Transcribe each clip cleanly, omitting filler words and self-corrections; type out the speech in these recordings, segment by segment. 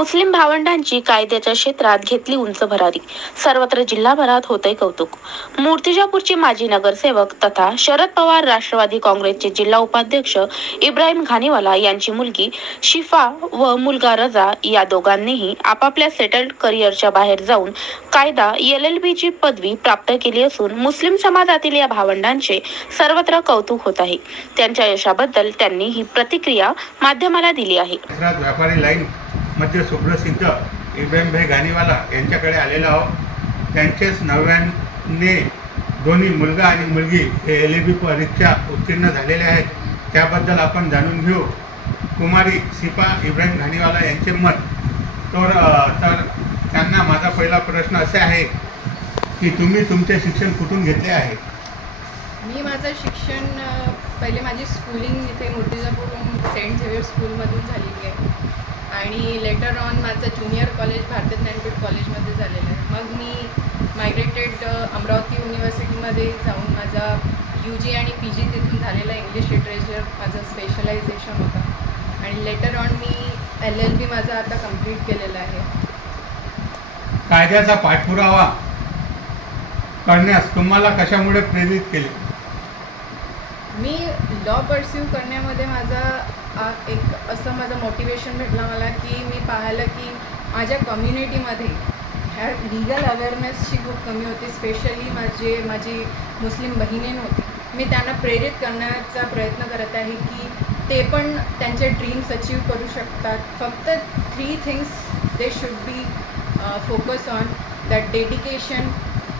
मुस्लिम भावंडांची कायद्याच्या क्षेत्रात घेतली उंच भरारी. सर्वत्र जिल्हाभरात होतंय कौतुक. मूर्तिजापूरचे माजी नगरसेवक तथा शरद पवार राष्ट्रवादी काँग्रेसचे जिल्हा उपाध्यक्ष इब्राहिम घानीवाला यांची मुलगी शिफा व मुलगा रजा या दोघांनीही आपापल्या सेटल्ड करिअरच्या बाहेर जाऊन कायदा LLB ची पदवी प्राप्त केली असून मुस्लिम समाजातील या भावंडांचे सर्वत्र कौतुक होत आहे. त्यांच्या यशाबद्दल त्यांनी ही प्रतिक्रिया माध्यमाला दिली आहे. व्यापारी लाईन मध्ये सुप्रसिद्ध इब्राहिमभाई घानीवाला यांच्याकडे आलेलो आहोत. त्यांचेच नव्याने दोन्ही मुलगा आणि मुलगी हे LLB परीक्षा उत्तीर्ण झालेले आहेत. त्याबद्दल आपण जाणून घेऊ. कुमारी शिफा इब्राहिम घानीवाला यांचे मत. तर त्यांना माझा पहिला प्रश्न असे आहे की तुम्ही तुमचे शिक्षण कुठून घेतले आहे? मी माझं शिक्षण पहिले माझी स्कूलिंग इथे मूर्तिजापूर सेंट झेवियर स्कूलमधून झालेली आहे आणि लेटर ऑन माझं ज्युनियर कॉलेज भारती ज्ञानपीठ कॉलेजमध्ये झालेलं आहे. मग मी मायग्रेटेड अमरावती युनिव्हर्सिटीमध्ये जाऊन माझा UG आणि PG तिथून झालेला इंग्लिश लिटरेचर माझं स्पेशलायझेशन होता आणि लेटर ऑन मी LLB माझा आता कंप्लीट केलेला आहे. कायद्याचा पाठपुरावा करण्यास तुम्हाला कशामुळे प्रेरित केले? मी लॉ परस्यू करण्यामध्ये माझा एक असं माझं मोटिवेशन भेटलं मला की मी पाहिलं की माझ्या कम्युनिटीमध्ये ह्या लीगल अवेअरनेसची खूप कमी होती. स्पेशली माझी मुस्लिम बहिणी होती. मी त्यांना प्रेरित करण्याचा प्रयत्न करत आहे की ते पण त्यांचे ड्रीम्स अचीव करू शकतात. फक्त 3 things they should be focus on, that dedication,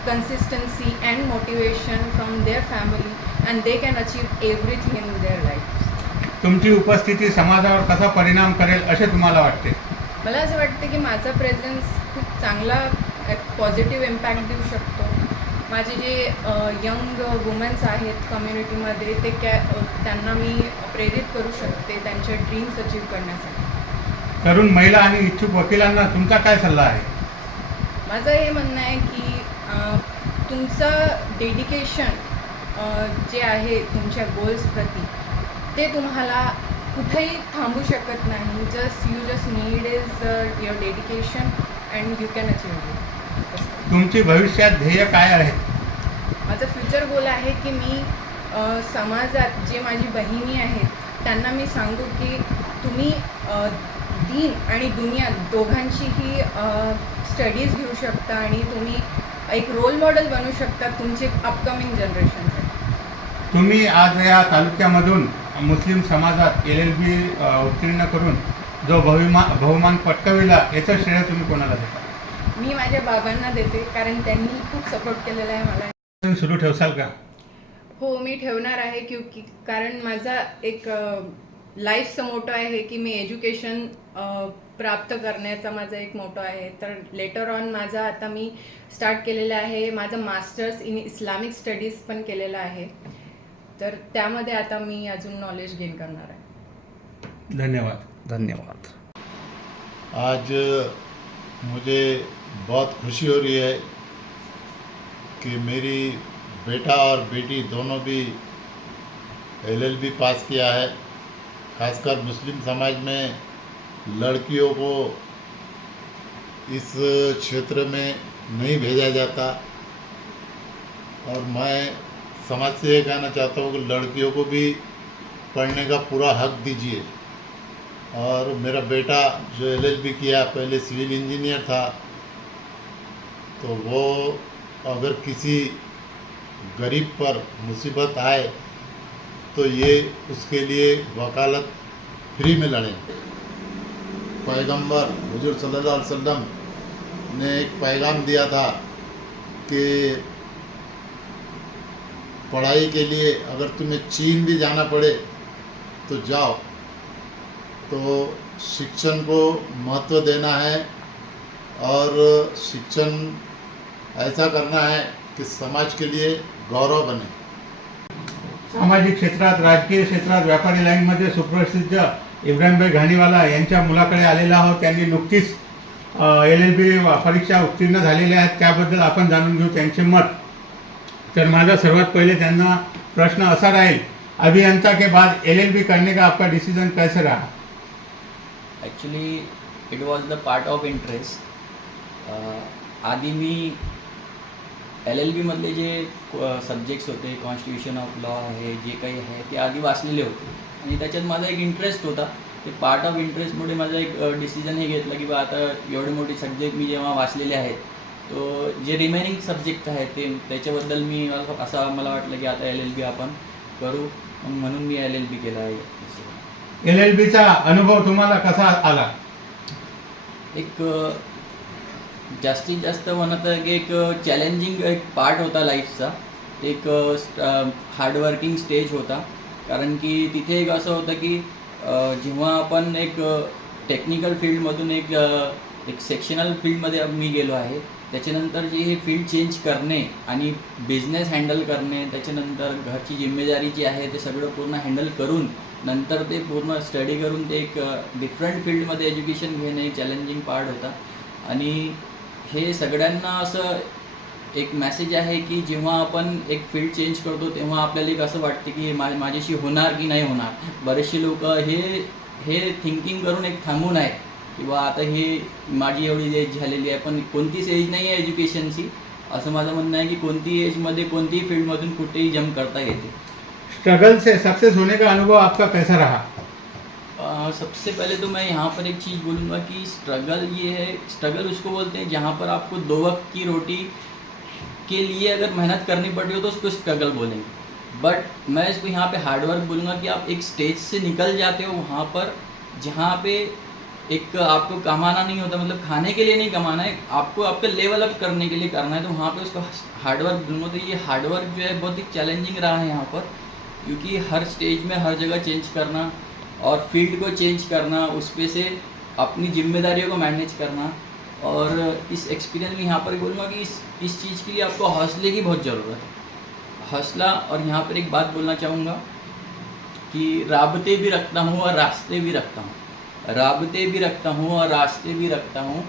consistency and motivation from their family and they can achieve everything in their life. तुमची उपस्थिती समाजावर कसा परिणाम करेल असे तुम्हाला वाटते? मला असं वाटतं की माझा प्रेझेन्स खूप चांगला पॉझिटिव्ह इम्पॅक्ट देऊ शकतो. माझे जे यंग वुमन्स आहेत कम्युनिटीमध्ये त्यांना मी प्रेरित करू शकते त्यांचे ड्रीम्स अचीव करण्यासाठी. तरुण महिला आणि इच्छुक वकिलांना तुमचा काय सल्ला आहे? माझं हे म्हणणं आहे की तुमचं डेडिकेशन जे आहे तुमच्या गोल्सप्रती ते तुम्हाला कुठेही थांबू शकत नाही. You just need is your dedication and you can achieve it. तुमची भविष्यात ध्येय काय आहे? माझं फ्युचर गोल आहे की मी समाजात जे माझी बहिणी आहेत त्यांना मी सांगू की तुम्ही दीन आणि दुनिया दोघांचीही स्टडीज घेऊ शकता आणि तुम्ही एक रोल मॉडेल बनू शकता तुमचे अपकमिंग जनरेशनसाठी. तुम्ही आज या तालुक्यामधून मुस्लिम समाजात LLB उत्तीर्ण करून जो बहुमान पटकाविला याचं श्रेय तुम्ही कोणाला देता? मी माझ्या बाबांना देते कारण त्यांनी खूप सपोर्ट केलेला आहे मला. सुरू ठेवसाल का? हो, मी ठेवणार आहे कारण माझा एक लाईफचा मोटो आहे की मी एज्युकेशन प्राप्त करण्याचा माझा एक मोटो आहे. तर लेटर ऑन माझा आता मी स्टार्ट केलेलं आहे. माझं मास्टर्स इन इस्लामिक स्टडीज पण केलेलं आहे. तर त्यामध्ये आता मी अजून नॉलेज गेन करणार आहे. धन्यवाद. आज मुझे बहुत खुशी हो रही है कि मेरी बेटा और बेटी दोनों भी LLB पास किया है. खासकर मुस्लिम समाज में लड़कियों को इस क्षेत्र में नहीं भेजा जाता और मैं समाज से ये कहना चाहता हूँ कि लड़कियों को भी पढ़ने का पूरा हक दीजिए. और मेरा बेटा जो LLB किया, पहले सिविल इंजीनियर था, तो वो अगर किसी गरीब पर मुसीबत आए तो ये उसके लिए वकालत फ्री में लड़ें. पैगंबर हुजूर सल्लल्लाहु अलैहि वसल्लम ने एक पैगाम दिया था कि पढ़ाई के लिए अगर तुम्हें चीन भी जाना पड़े तो जाओ. तो शिक्षण को महत्व देना है और शिक्षण ऐसा करना है कि समाज के लिए गौरव बने. सामाजिक क्षेत्रात, राजकीय क्षेत्रात, व्यापारी लाईनमध्ये सुप्रसिद्ध इब्राहिमभाई घानीवाला यांच्या मुलाकडे आलेला आहोत. त्यांनी नुकतीच LLB परीक्षा उत्तीर्ण झालेल्या आहेत. त्याबद्दल आपण जाणून घेऊ त्यांचे मत. तर माझा सर्वात पहिले त्यांना प्रश्न असा राहील, अभियंता के बाद LLB करने का आपका डिसीजन कैसे रहा? Actually it was the part of interest. आधी मी LLBमधले जे सब्जेक्ट्स होते, कॉन्स्टिट्यूशन ऑफ लॉ आहे, जे काही आहे ते आधी वाचलेले होते आणि त्याच्यात माझा एक इंटरेस्ट होता. ते पार्ट ऑफ इंटरेस्टमुळे माझं एक डिसिजन हे घेतलं की बा आता एवढे मोठे सब्जेक्ट मी जेव्हा वाचलेले आहेत, तो जे रिमेनिंग सब्जेक्ट आहेत ते त्याच्याबद्दल मी असं मला वाटलं की आता LLB आपण करू, म्हणून मी LLB केलं आहे. LLBचा अनुभव तुम्हाला कसा आला? एक जास्तीत जास्त म्हणत की एक चॅलेंजिंग एक पार्ट होता लाईफचा. एक हार्डवर्किंग स्टेज होता, कारण की तिथे एक असं होतं की जेव्हा आपण एक टेक्निकल फील्डमधून एक सेक्शनल फील्डमध्ये मी गेलो आहे, त्याच्यानंतर जे हे फील्ड चेंज करणे आणि बिझनेस हँडल करणे, त्याच्यानंतर घरची जिम्मेदारी जी आहे ते सगळं पूर्ण हँडल करून नंतर ते पूर्ण स्टडी करून ते एक डिफरंट फील्डमध्ये एज्युकेशन घेणे एक चॅलेंजिंग पार्ट होता. आणि हे सगळ्यांना असं एक मेसेज आहे की जेव्हा आपण एक फील्ड चेंज करतो तेव्हा आपल्याला एक असं वाटतं की माझ्याशी होणार की नाही होणार. बरेचसे लोक हे थिंकिंग करून एक थांबून आहे की बा आता हे माझी एवढी एज झालेली आहे, पण कोणतीच एज नाही आहे एज्युकेशनची. असं माझं म्हणणं आहे की कोणती एजमध्ये कोणतीही फील्डमधून कुठेही जंप करता येते. स्ट्रगल से सक्सेस होने का अनुभव आपका कैसा रहा? सबसे पहले तो मैं यहाँ पर एक चीज़ बोलूँगा कि स्ट्रगल ये है, स्ट्रगल उसको बोलते हैं जहाँ पर आपको 2 वक्त की रोटी के लिए अगर मेहनत करनी पड़ रही हो तो उसको स्ट्रगल बोलेंगे. बट मैं इसको यहाँ पे हार्डवर्क बोलूँगा कि आप एक स्टेज से निकल जाते हो वहाँ पर जहाँ पे एक आपको कमाना नहीं होता, मतलब खाने के लिए नहीं कमाना है, आपको आपका लेवल अप करने के लिए करना है, तो वहाँ पे उसको हार्डवर्क बोलूँगा. तो ये हार्डवर्क जो है बहुत ही चैलेंजिंग रहा है यहाँ पर, क्योंकि हर स्टेज में हर जगह चेंज करना और फील्ड को चेंज करना, उस पे से अपनी जिम्मेदारियों को मैनेज करना. और इस एक्सपीरियंस में यहाँ पर बोलूँगा कि इस चीज़ के लिए आपको हौसले की बहुत ज़रूरत है, हौसला. और यहाँ पर एक बात बोलना चाहूँगा कि राबते भी रखता हूँ और रास्ते भी रखता हूँ, राबते भी रखता हूँ और रास्ते भी रखता हूँ,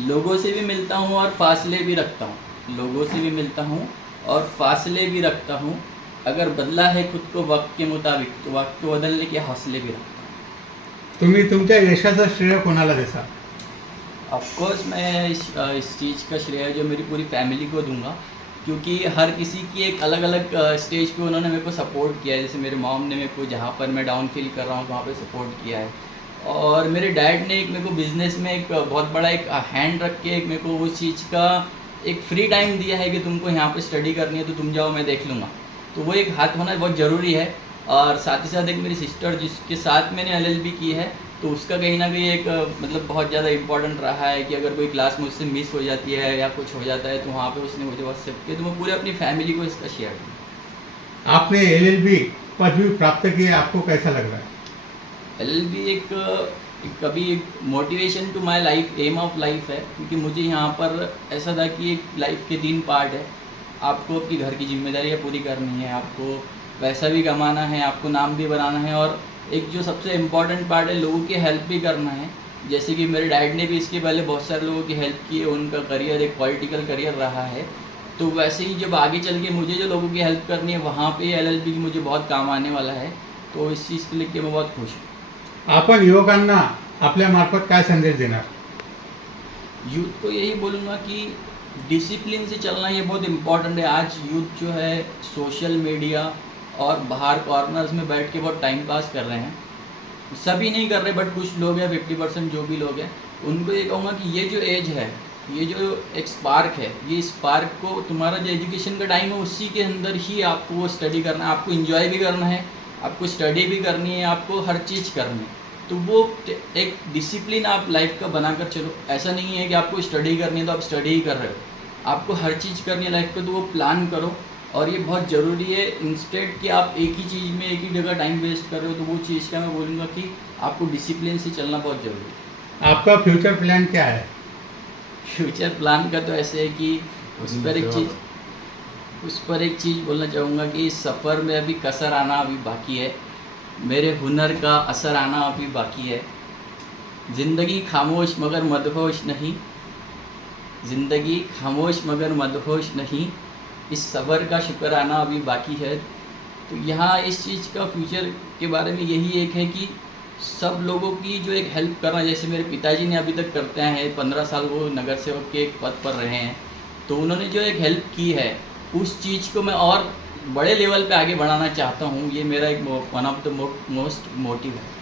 लोगों से भी मिलता हूँ और फासले भी रखता हूँ, लोगों से भी मिलता हूँ और फासले भी रखता हूँ. अगर बदला है खुद को वक्त के मुताबिक तो वक्त को बदलने के हौसले भी रखता हूँ. तुम्ही तुमच्या यशाचं श्रेय कोणाला देता? ऑफकोर्स मैं इस चीज़ का श्रेय जो मेरी पूरी फैमिली को दूंगा, क्योंकि हर किसी की एक अलग अलग स्टेज पे उन्होंने मेरे को सपोर्ट किया है. जैसे मेरे मॉम ने मेरे को जहाँ पर मैं डाउन फील कर रहा हूँ वहाँ पे सपोर्ट किया है, और मेरे डैड ने एक मेरे को बिज़नेस में एक बहुत बड़ा एक हैंड रख के एक मेरे को उस चीज़ का एक फ्री टाइम दिया है कि तुमको यहाँ पे स्टडी करनी है तो तुम जाओ, मैं देख लूँगा. तो वो एक हाथ होना बहुत ज़रूरी है. और साथ ही साथ एक मेरी सिस्टर जिसके साथ मैंने LLB की है, तो उसका कहीं ना कहीं एक मतलब बहुत ज़्यादा इम्पोर्टेंट रहा है कि अगर कोई क्लास मुझसे मिस हो जाती है या कुछ हो जाता है तो वहाँ पे उसने मुझे व्हाट्सएप किया, तो मैं पूरे अपनी फैमिली को इसका शेयर किया. आपने LLB पदवी प्राप्त की है, आपको कैसा लग रहा है? LLB एक कभी एक motivation to my life, aim of life है, क्योंकि मुझे यहाँ पर ऐसा था कि एक लाइफ के 3 पार्ट है. आपको अपनी घर की जिम्मेदारियाँ पूरी करनी है, आपको पैसा भी कमाना है, आपको नाम भी बनाना है, और एक जो सबसे इम्पॉर्टेंट पार्ट है लोगों की हेल्प भी करना है. जैसे कि मेरे डैड ने भी इसके पहले बहुत सारे लोगों की हेल्प की है, उनका करियर एक पॉलिटिकल करियर रहा है. तो वैसे ही जब आगे चल के मुझे जो लोगों की हेल्प करनी है वहाँ पे LLB की मुझे बहुत काम आने वाला है. तो इस चीज़ के लिए मैं बहुत खुश हूँ. आपण युवकांना आपल्या मार्फत काय संदेश देणार? यूथ को यही बोलूँगा कि डिसिप्लिन से चलना ये बहुत इम्पॉर्टेंट है. आज यूथ जो है सोशल मीडिया और बाहर कॉर्नर्स में बैठ के बहुत टाइम पास कर रहे हैं. सभी नहीं कर रहे, बट कुछ लोग हैं, 50% जो भी लोग हैं, उनको ये कहूँगा कि ये जो एज है, ये जो एक स्पार्क है, ये स्पार्क को तुम्हारा जो एजुकेशन का टाइम है उसी के अंदर ही आपको वो स्टडी करना है, आपको इन्जॉय भी करना है, आपको स्टडी भी करनी है, आपको हर चीज़ करनी है. तो वो एक डिसिप्लिन आप लाइफ का बनाकर चलो. ऐसा नहीं है कि आपको स्टडी करनी है तो आप स्टडी ही कर रहे हो, आपको हर चीज़ करनी है लाइफ को, तो वो प्लान करो. और ये बहुत ज़रूरी है, इंस्टेड कि आप एक ही चीज़ में एक ही जगह टाइम वेस्ट कर रहे हो, तो वो चीज़ का मैं बोलूँगा कि आपको डिसिप्लिन से चलना बहुत ज़रूरी है. आपका फ्यूचर प्लान क्या है? फ्यूचर प्लान का तो ऐसे है कि उस पर एक चीज़ बोलना चाहूँगा कि इस सफ़र में अभी कसर आना अभी बाकी है, मेरे हुनर का असर आना अभी बाकी है. ज़िंदगी खामोश मगर मदहोश नहीं, ज़िंदगी खामोश मगर मदहोश नहीं, इस सफ़र का शुक्राना अभी बाकी है. तो यहाँ इस चीज़ का फ्यूचर के बारे में यही एक है कि सब लोगों की जो एक हेल्प करना, जैसे मेरे पिताजी ने अभी तक करते हैं, 15 साल वो नगर सेवक के एक पद पर रहे हैं, तो उन्होंने जो एक हेल्प की है उस चीज़ को मैं और बड़े लेवल पे आगे बढ़ाना चाहता हूँ। ये मेरा एक one of the most motive है।